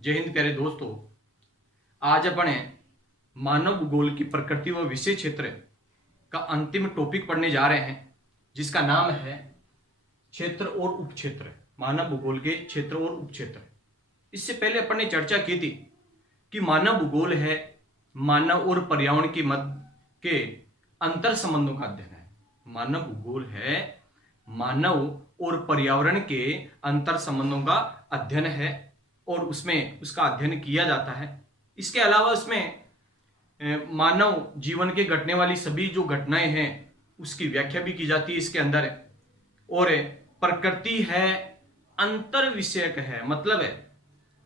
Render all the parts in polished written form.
जय हिंद प्यारे दोस्तों। आज अपन मानव भूगोल की प्रकृति व विषय क्षेत्र का अंतिम टॉपिक पढ़ने जा रहे हैं, जिसका नाम है क्षेत्र और उपक्षेत्र। मानव भूगोल के क्षेत्र और उपक्षेत्र। इससे पहले अपन ने चर्चा की थी कि मानव भूगोल है मानव और पर्यावरण के मध्य के अंतर संबंधों का अध्ययन है। मानव भूगोल है मानव और पर्यावरण के अंतर संबंधों का अध्ययन है और उसमें उसका अध्ययन किया जाता है। इसके अलावा उसमें मानव जीवन के घटने वाली सभी जो घटनाएं हैं उसकी व्याख्या भी की जाती है इसके अंदर। और प्रकृति है अंतर विषयक है, मतलब है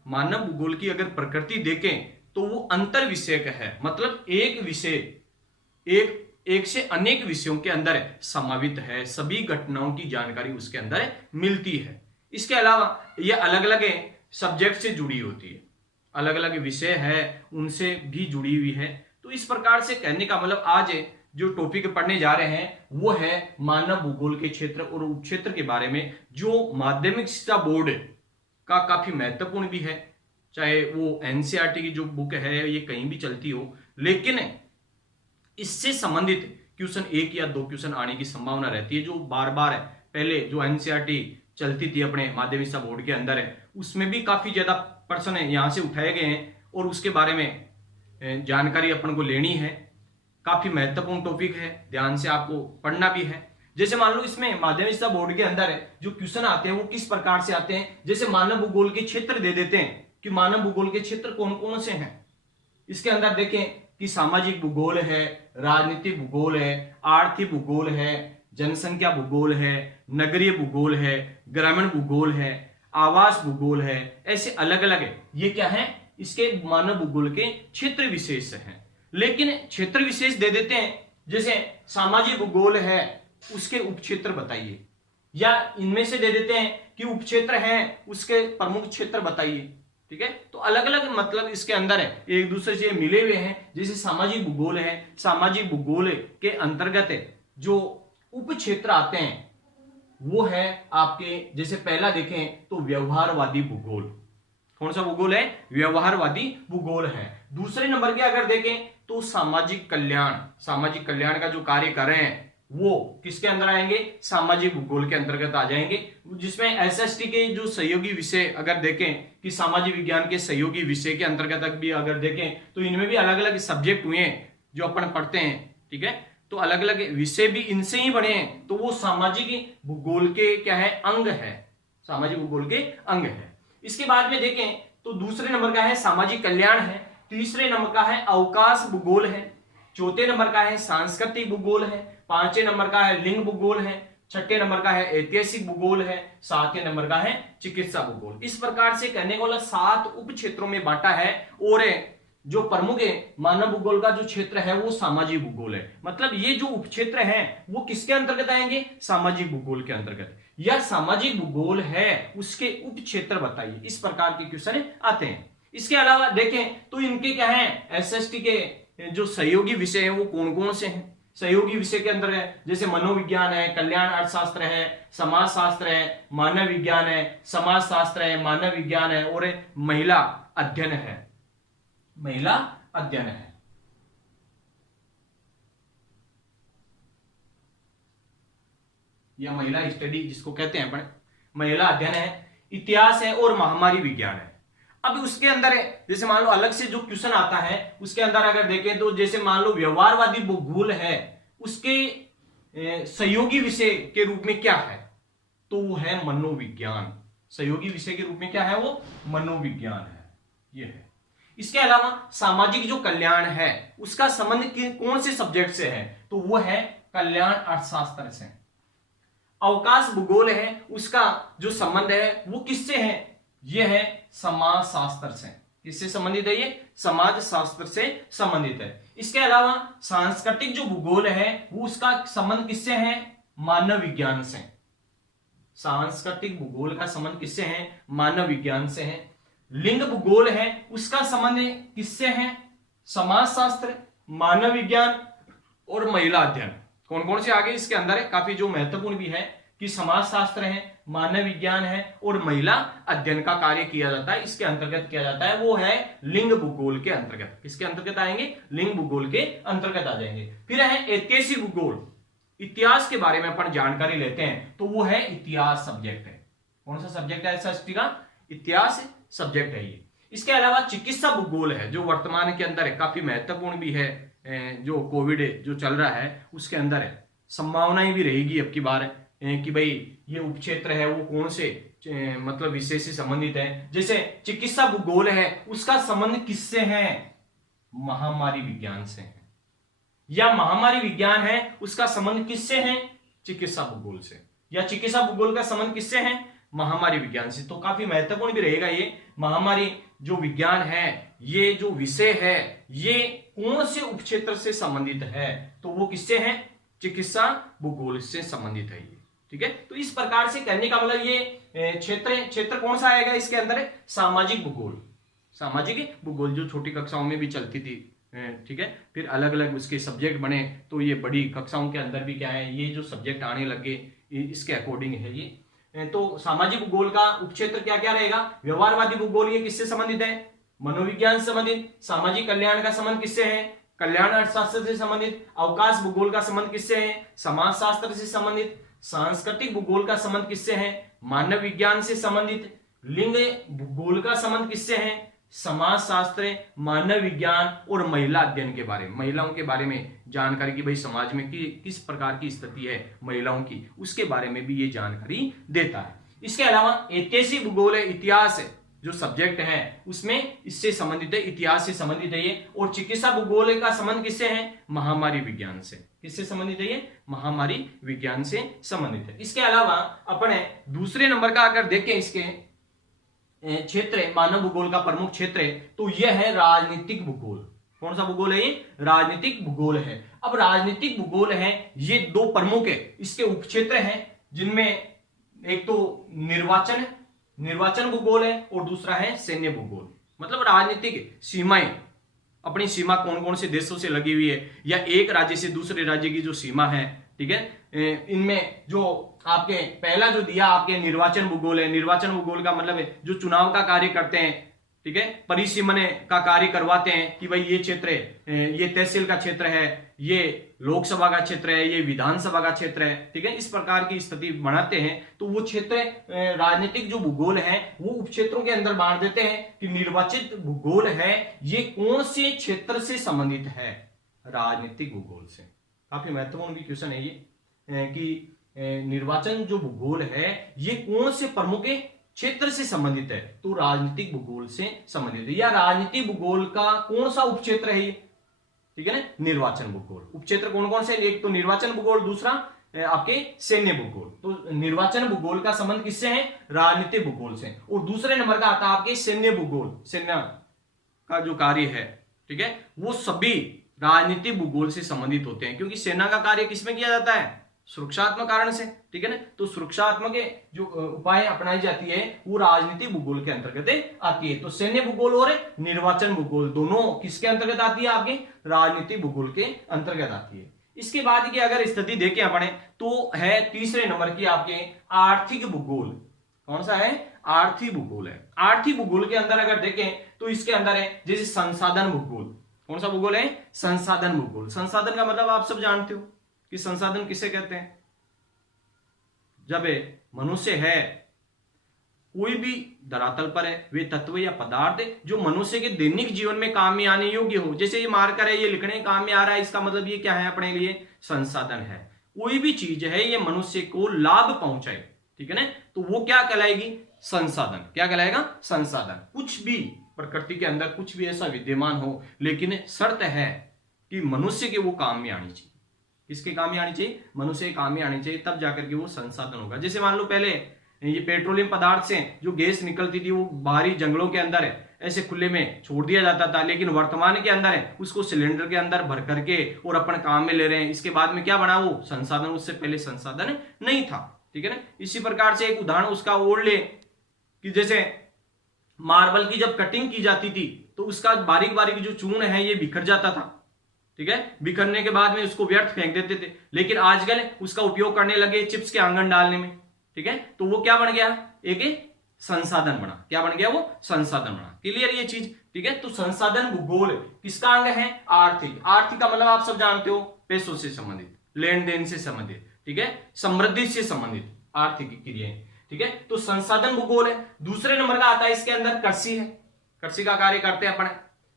मानव भूगोल की अगर प्रकृति देखें तो वो अंतर विषयक है, मतलब एक विषय एक से अनेक विषयों के अंदर समावित है, सभी घटनाओं की जानकारी उसके अंदर मिलती है। इसके अलावा यह अलग अलग सब्जेक्ट से जुड़ी होती है, अलग अलग विषय है उनसे भी जुड़ी हुई है। तो इस प्रकार से कहने का मतलब आज जो टॉपिक पढ़ने जा रहे हैं वो है मानव भूगोल के क्षेत्र और उपक्षेत्र के बारे में, जो माध्यमिक शिक्षा बोर्ड का काफी महत्वपूर्ण भी है। चाहे वो एनसीईआरटी की जो बुक है ये कहीं भी चलती हो, लेकिन इससे संबंधित क्वेश्चन एक या दो क्वेश्चन आने की संभावना रहती है। जो बार बार पहले जो एनसीईआरटी चलती थी अपने माध्यमिक शिक्षा बोर्ड के अंदर है, उसमें भी काफी ज्यादा प्रश्न यहां से उठाए गए हैं और उसके बारे में जानकारी अपन को लेनी है। काफी महत्वपूर्ण टॉपिक है, ध्यान से आपको पढ़ना भी है। जैसे मान लो इसमें माध्यमिक शिक्षा बोर्ड के अंदर जो क्वेश्चन आते हैं वो किस प्रकार से आते हैं। जैसे मानव भूगोल के क्षेत्र दे देते हैं कि मानव भूगोल के क्षेत्र कौन कौन से हैं। इसके अंदर देखें कि सामाजिक भूगोल है, राजनीतिक भूगोल है, आर्थिक भूगोल है, जनसंख्या भूगोल है, नगरीय भूगोल है, ग्रामीण भूगोल है, आवास भूगोल है। ऐसे अलग अलग है, ये क्या है इसके मानव भूगोल के क्षेत्र विशेष हैं। लेकिन क्षेत्र विशेष दे देते हैं, जैसे सामाजिक भूगोल है उसके उपक्षेत्र बताइए, या इनमें से दे देते हैं कि उपक्षेत्र है उसके प्रमुख क्षेत्र बताइए। ठीक है, तो अलग अलग मतलब इसके अंदर है, एक दूसरे से मिले हुए हैं। जैसे सामाजिक भूगोल है, सामाजिक भूगोल के अंतर्गत जो उपक्षेत्र आते हैं वो है आपके, जैसे पहला देखें तो व्यवहारवादी भूगोल। कौन सा भूगोल है? व्यवहारवादी भूगोल है। दूसरे नंबर के अगर देखें तो सामाजिक कल्याण, सामाजिक कल्याण का जो कार्य कर रहे हैं वो किसके अंदर आएंगे? सामाजिक भूगोल के अंतर्गत आ जाएंगे। जिसमें एसएसटी के जो सहयोगी विषय अगर देखें कि सामाजिक विज्ञान के सहयोगी विषय के अंतर्गत भी अगर देखें तो इनमें भी अलग अलग सब्जेक्ट हुए हैं जो अपन पढ़ते हैं। ठीक है, तो अलग अलग विषय भी इनसे ही बने हैं, तो वो सामाजिक भूगोल के क्या है? अंग है, सामाजिक भूगोल के अंग है। इसके बाद में देखें तो दूसरे नंबर का है सामाजिक कल्याण है, तीसरे नंबर का है अवकाश भूगोल है, चौथे नंबर का है सांस्कृतिक भूगोल है, पांचवें नंबर का है लिंग भूगोल है, छठे नंबर का है ऐतिहासिक भूगोल है, सातवें नंबर का है चिकित्सा भूगोल। इस प्रकार से कहने को 7 उप क्षेत्रों में बांटा है। और जो प्रमुख मानव भूगोल का जो क्षेत्र है वो सामाजिक भूगोल है। मतलब ये जो उपक्षेत्र हैं वो किसके अंतर्गत आएंगे? सामाजिक भूगोल के अंतर्गत। या सामाजिक भूगोल है उसके उपक्षेत्र बताइए, इस प्रकार के क्वेश्चन आते हैं। इसके अलावा देखें तो इनके क्या है? एसएसटी के जो सहयोगी विषय है वो कौन कौन से हैं? सहयोगी विषय के अंदर है जैसे मनोविज्ञान है, कल्याण अर्थशास्त्र है, समाज शास्त्र है, मानव विज्ञान है, समाज शास्त्र है, मानव विज्ञान है, और महिला अध्ययन है, महिला अध्ययन है। या महिला स्टडी जिसको कहते हैं अपन, महिला अध्ययन है, इतिहास है और महामारी विज्ञान है। अब उसके अंदर है जैसे मान लो अलग से जो क्वेश्चन आता है उसके अंदर अगर देखें तो जैसे मान लो व्यवहारवादी भूगोल है उसके सहयोगी विषय के रूप में क्या है? तो वो है मनोविज्ञान। सहयोगी विषय के रूप में क्या है? वो मनोविज्ञान है, ये है। इसके अलावा सामाजिक जो कल्याण है उसका संबंध कौन से सब्जेक्ट से है? तो वो है कल्याण अर्थशास्त्र से। अवकाश भूगोल है उसका जो संबंध है वो किससे है? ये है समाज शास्त्र से। किससे संबंधित है? ये समाज शास्त्र से संबंधित है। इसके अलावा सांस्कृतिक जो भूगोल है वो उसका संबंध किससे है? मानव विज्ञान से। सांस्कृतिक भूगोल का संबंध किससे है? मानव विज्ञान से है। लिंग भूगोल है उसका संबंध किससे है? समाज शास्त्र, मानव विज्ञान और महिला अध्ययन। कौन कौन से आगे इसके अंदर है? काफी जो महत्वपूर्ण भी है कि समाजशास्त्र है, मानव विज्ञान है और महिला अध्ययन का कार्य किया जाता है, इसके अंतर्गत किया जाता है, वो है लिंग भूगोल के अंतर्गत। किसके अंतर्गत आएंगे? लिंग भूगोल के अंतर्गत आ जाएंगे। फिर है ऐतिहासिक भूगोल, इतिहास के बारे में अपन जानकारी लेते हैं, तो वो है इतिहास सब्जेक्ट है। कौन सा सब्जेक्ट है एसएसटी का? इतिहास सब्जेक्ट है ये। इसके अलावा चिकित्सा भूगोल है, जो वर्तमान के अंदर है, काफी महत्वपूर्ण भी है, जो कोविड जो चल रहा है उसके अंदर है, संभावनाएं भी रहेगी अब की बार कि भाई ये उपक्षेत्र है वो कौन से मतलब विषय से संबंधित है। जैसे चिकित्सा भूगोल है, उसका संबंध किससे है? महामारी विज्ञान से है। या महामारी विज्ञान है, उसका संबंध किससे है? चिकित्सा भूगोल से। या चिकित्सा भूगोल का संबंध किससे है? महामारी विज्ञान से। तो काफी महत्वपूर्ण भी रहेगा ये महामारी जो विज्ञान है, ये जो विषय है, ये कौन से उपक्षेत्र से संबंधित है? तो वो किससे है? चिकित्सा भूगोल से संबंधित है ये। ठीक है, तो इस प्रकार से कहने का मतलब ये क्षेत्र कौन सा आएगा इसके अंदर? है सामाजिक भूगोल। सामाजिक भूगोल जो छोटी कक्षाओं में भी चलती थी, ठीक है, फिर अलग अलग उसके सब्जेक्ट बने, तो ये बड़ी कक्षाओं के अंदर भी क्या है, ये जो सब्जेक्ट आने लगे इसके अकॉर्डिंग है ये। तो सामाजिक भूगोल का उपक्षेत्र क्या क्या रहेगा? व्यवहारवादी भूगोल, ये किससे संबंधित है? मनोविज्ञान से संबंधित। सामाजिक कल्याण का संबंध किससे है? कल्याण अर्थशास्त्र से संबंधित। अवकाश भूगोल का संबंध किससे है? समाजशास्त्र से संबंधित। सांस्कृतिक भूगोल का संबंध किससे है? मानव विज्ञान से संबंधित। लिंग भूगोल का संबंध किससे है? समाजशास्त्र, मानव विज्ञान और महिला अध्ययन के बारे में, महिलाओं के बारे में जानकारी की भाई समाज में किस प्रकार की स्थिति है महिलाओं की, उसके बारे में भी ये जानकारी देता है। इसके अलावा ऐतिहासिक भूगोल है, इतिहास है जो सब्जेक्ट है उसमें इससे संबंधित है, इतिहास से संबंधित है ये। और चिकित्सा भूगोल का संबंध किससे है? महामारी विज्ञान से। किससे संबंधित है ये? महामारी विज्ञान से संबंधित है। इसके अलावा अपने दूसरे नंबर का अगर देखें इसके क्षेत्र, मानव भूगोल का प्रमुख क्षेत्र है, तो यह है राजनीतिक भूगोल। कौन सा भूगोल है ये? राजनीतिक भूगोल है। अब राजनीतिक भूगोल है, ये दो प्रमुख है, इसके उपक्षेत्र हैं, जिनमें एक तो निर्वाचन भूगोल है और दूसरा है सैन्य भूगोल। मतलब राजनीतिक सीमाएं, अपनी सीमा कौन कौन से देशों से लगी हुई है, या एक राज्य से दूसरे राज्य की जो सीमा है, ठीक है, इनमें जो आपके पहला जो दिया आपके निर्वाचन भूगोल है। निर्वाचन भूगोल का मतलब है जो चुनाव का कार्य करते हैं, ठीक है, परिसीमन का कार्य करवाते हैं कि भाई ये क्षेत्र है, ये तहसील का क्षेत्र है, ये लोकसभा का क्षेत्र है, ये विधानसभा का क्षेत्र है, ठीक है, इस प्रकार की स्थिति बनाते हैं। तो वो क्षेत्र राजनीतिक जो भूगोल है वो उपक्षेत्रों के अंदर बांट देते हैं कि निर्वाचित भूगोल है ये कौन से क्षेत्र से संबंधित है? राजनीतिक भूगोल से। काफी महत्वपूर्ण भी क्वेश्चन है ये कि निर्वाचन जो भूगोल है ये कौन से प्रमुख क्षेत्र से संबंधित है? तो राजनीतिक भूगोल से संबंधित है। या राजनीतिक भूगोल का कौन सा उपक्षेत्र है ये? ठीक है ना, निर्वाचन भूगोल। उपक्षेत्र कौन कौन से? एक तो निर्वाचन भूगोल, दूसरा आपके सैन्य भूगोल। तो निर्वाचन भूगोल का संबंध किससे है? राजनीतिक भूगोल से। और दूसरे नंबर का आता है आपके सैन्य भूगोल। सेना का जो कार्य है, ठीक है, वो सभी राजनीतिक भूगोल से संबंधित होते हैं, क्योंकि सेना का कार्य किसमें किया जाता है? सुरक्षात्मक कारण से, ठीक है ना। तो सुरक्षात्मक जो उपाय अपनाई जाती है वो राजनीतिक भूगोल के अंतर्गत आती है। तो सैन्य भूगोल और निर्वाचन भूगोल दोनों किसके अंतर्गत आती है? आपके राजनीतिक भूगोल के अंतर्गत आती है। इसके बाद की अगर स्थिति देखें अपने, तो है तीसरे नंबर की आपके आर्थिक भूगोल। कौन सा है? आर्थिक भूगोल है। आर्थिक भूगोल के अंदर अगर देखें तो इसके अंदर है जैसे संसाधन भूगोल। कौन सा भूगोल है? संसाधन भूगोल। संसाधन का मतलब आप सब जानते हो कि संसाधन किसे कहते हैं? जब मनुष्य है, कोई भी धरातल पर है, वे तत्व या पदार्थ जो मनुष्य के दैनिक जीवन में काम में आने योग्य हो। जैसे ये मार्कर है, ये लिखने काम में आ रहा है, इसका मतलब ये क्या है? अपने लिए संसाधन है। कोई भी चीज है ये मनुष्य को लाभ पहुंचाए, ठीक है ना, तो वो क्या कहलाएगी? संसाधन। क्या कहलाएगा? संसाधन। कुछ भी प्रकृति के अंदर कुछ भी ऐसा विद्यमान हो, लेकिन शर्त है कि मनुष्य के वो काम में आनी चाहिए। किसके काम में आनी चाहिए? मनुष्य के काम में आनी चाहिए, तब जाकर के वो संसाधन होगा। जैसे मान लो पहले ये पेट्रोलियम पदार्थ से जो गैस निकलती थी वो बाहरी जंगलों के अंदर ऐसे खुले में छोड़ दिया जाता था, लेकिन वर्तमान के अंदर है उसको सिलेंडर के अंदर भर करके और अपन काम में ले रहे हैं। इसके बाद में क्या बना? वो संसाधन। उससे पहले संसाधन नहीं था, ठीक है ना। इसी प्रकार से एक उदाहरण उसका और ले कि जैसे मार्बल की जब कटिंग की जाती थी तो उसका बारीक बारीक जो चूर्ण है ये बिखर जाता था, ठीक है, बिखरने के बाद में उसको व्यर्थ फेंक देते थे, लेकिन आजकल उसका उपयोग करने लगे चिप्स के आंगन डालने में। ठीक है, तो वो क्या बन गया, एक संसाधन बना। क्या बन गया, वो संसाधन बना। क्लियर ये चीज। ठीक है, तो संसाधन भूगोल किसका अंग है, आर्थिक। आर्थिक का मतलब आप सब जानते हो, पैसों से संबंधित, लेन देन से संबंधित, ठीक है, समृद्धि से संबंधित आर्थिक क्रियाएं। ठीक है, तो संसाधन भूगोल है। दूसरे नंबर का आता है इसके अंदर कृषि है, कृषि का कार्य करते हैं अपन।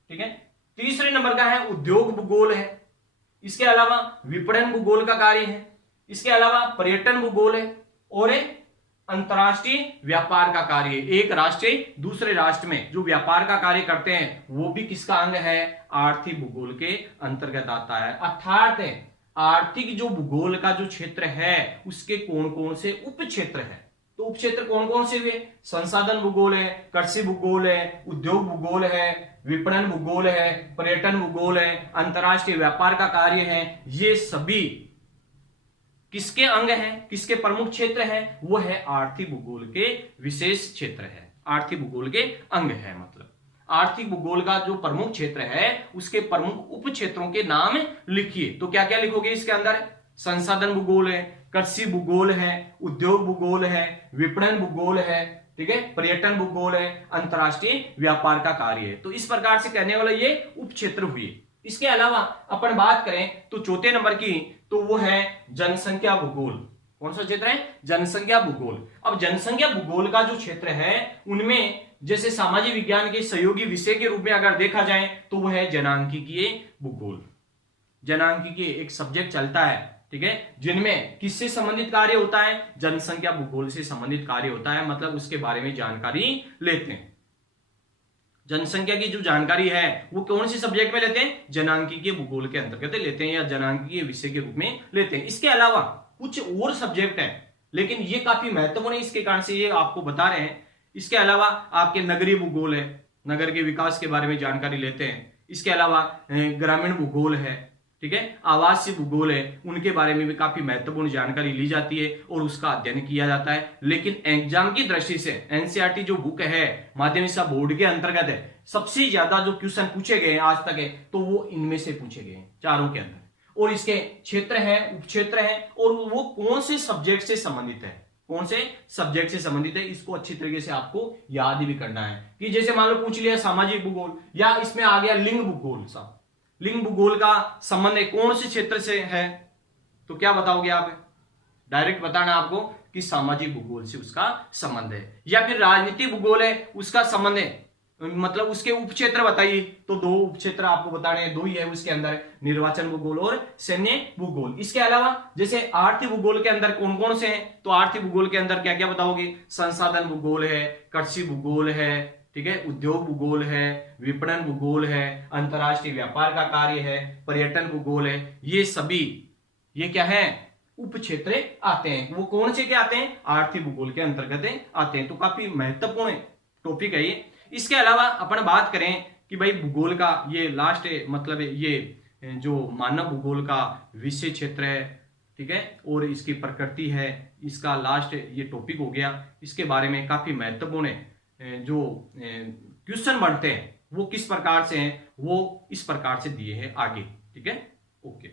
ठीक है, तीसरे नंबर का है उद्योग भूगोल है। इसके अलावा विपणन भूगोल का कार्य है। इसके अलावा पर्यटन भूगोल है और अंतरराष्ट्रीय व्यापार का कार्य। एक राष्ट्र दूसरे राष्ट्र में जो व्यापार का कार्य करते हैं वो भी किसका अंग है, आर्थिक भूगोल के अंतर्गत आता है। अर्थात आर्थिक जो भूगोल का जो क्षेत्र है उसके कौन कौन से उप क्षेत्र है। तो उप क्षेत्र कौन कौन से हुए, संसाधन भूगोल है, कृषि भूगोल है, उद्योग भूगोल है, विपणन भूगोल है, पर्यटन भूगोल है, अंतरराष्ट्रीय व्यापार का कार्य है। ये सभी किसके अंग हैं, किसके प्रमुख क्षेत्र हैं, वो है आर्थिक भूगोल के विशेष क्षेत्र है, आर्थिक भूगोल के अंग है। मतलब आर्थिक भूगोल का जो प्रमुख क्षेत्र है उसके प्रमुख उप क्षेत्रों के नाम लिखिए। तो क्या क्या लिखोगे इसके अंदर, संसाधन भूगोल है, कृषि भूगोल है, उद्योग भूगोल है, विपणन भूगोल है, ठीक है, पर्यटन भूगोल है, अंतरराष्ट्रीय व्यापार का कार्य है। तो इस प्रकार से कहने वाला ये उप क्षेत्र हुए। इसके अलावा अपन बात करें तो चौथे नंबर की, तो वो है जनसंख्या भूगोल। कौन सा क्षेत्र है, जनसंख्या भूगोल। अब जनसंख्या भूगोल का जो क्षेत्र है उनमें जैसे सामाजिक विज्ञान के सहयोगी विषय के रूप में अगर देखा जाए तो वह है जनांकीय भूगोल। जनांकीय एक सब्जेक्ट चलता है, ठीक है, जिनमें किससे संबंधित कार्य होता है, जनसंख्या भूगोल से संबंधित कार्य होता है। मतलब उसके बारे में जानकारी लेते हैं। जनसंख्या की जो जानकारी है वो कौन सी सब्जेक्ट में लेते हैं, जनांकीय भूगोल के अंतर्गत लेते हैं या जनांकीय विषय के रूप में लेते हैं। इसके अलावा कुछ और सब्जेक्ट हैं लेकिन ये काफी महत्वपूर्ण है, इसके कारण से ये आपको बता रहे हैं। इसके अलावा आपके नगरीय भूगोल है, नगर के विकास के बारे में जानकारी लेते हैं। इसके अलावा ग्रामीण भूगोल है, ठीक है, आवासीय भूगोल है, उनके बारे में भी काफी महत्वपूर्ण जानकारी ली जाती है और उसका अध्ययन किया जाता है। लेकिन एग्जाम की दृष्टि से एनसीईआरटी जो बुक है माध्यमिक शिक्षा बोर्ड के अंतर्गत है, सबसे ज्यादा जो क्वेश्चन पूछे गए आज तक है तो वो इनमें से पूछे गए हैं, चारों के अंदर। और इसके क्षेत्र है, उपक्षेत्र है और वो कौन से सब्जेक्ट से संबंधित है, कौन से सब्जेक्ट से संबंधित है, इसको अच्छी तरीके से आपको याद भी करना है। कि जैसे मान लो पूछ लिया सामाजिक भूगोल या इसमें आ गया लिंग भूगोल। साहब लिंग भूगोल का संबंध कौन से क्षेत्र से है, तो क्या बताओगे आप, डायरेक्ट बताना आपको कि सामाजिक भूगोल से उसका संबंध है। या फिर राजनीतिक भूगोल है उसका संबंध है, मतलब उसके उपक्षेत्र बताइए। तो दो उपक्षेत्र आपको बताने हैं, दो ही है उसके अंदर, निर्वाचन भूगोल और सैन्य भूगोल। इसके अलावा जैसे आर्थिक भूगोल के अंदर कौन कौन से हैं, तो आर्थिक भूगोल के अंदर क्या क्या बताओगे, संसाधन भूगोल है, कृषि भूगोल है, ठीक है, उद्योग भूगोल है, विपणन भूगोल है, अंतरराष्ट्रीय व्यापार का कार्य है, पर्यटन भूगोल है। ये सभी ये क्या है, उप क्षेत्र आते हैं। वो कौन से क्या आते हैं, आर्थिक भूगोल के अंतर्गत आते हैं। तो काफी महत्वपूर्ण टॉपिक है ये। इसके अलावा अपन बात करें कि भाई भूगोल का ये लास्ट मतलब ये जो मानव भूगोल का विषय क्षेत्र है, ठीक है, और इसकी प्रकृति है, इसका लास्ट ये टॉपिक हो गया। इसके बारे में काफी महत्वपूर्ण जो क्वेश्चन बनते हैं वो किस प्रकार से हैं, वो इस प्रकार से दिए हैं आगे। ठीक है, ओके।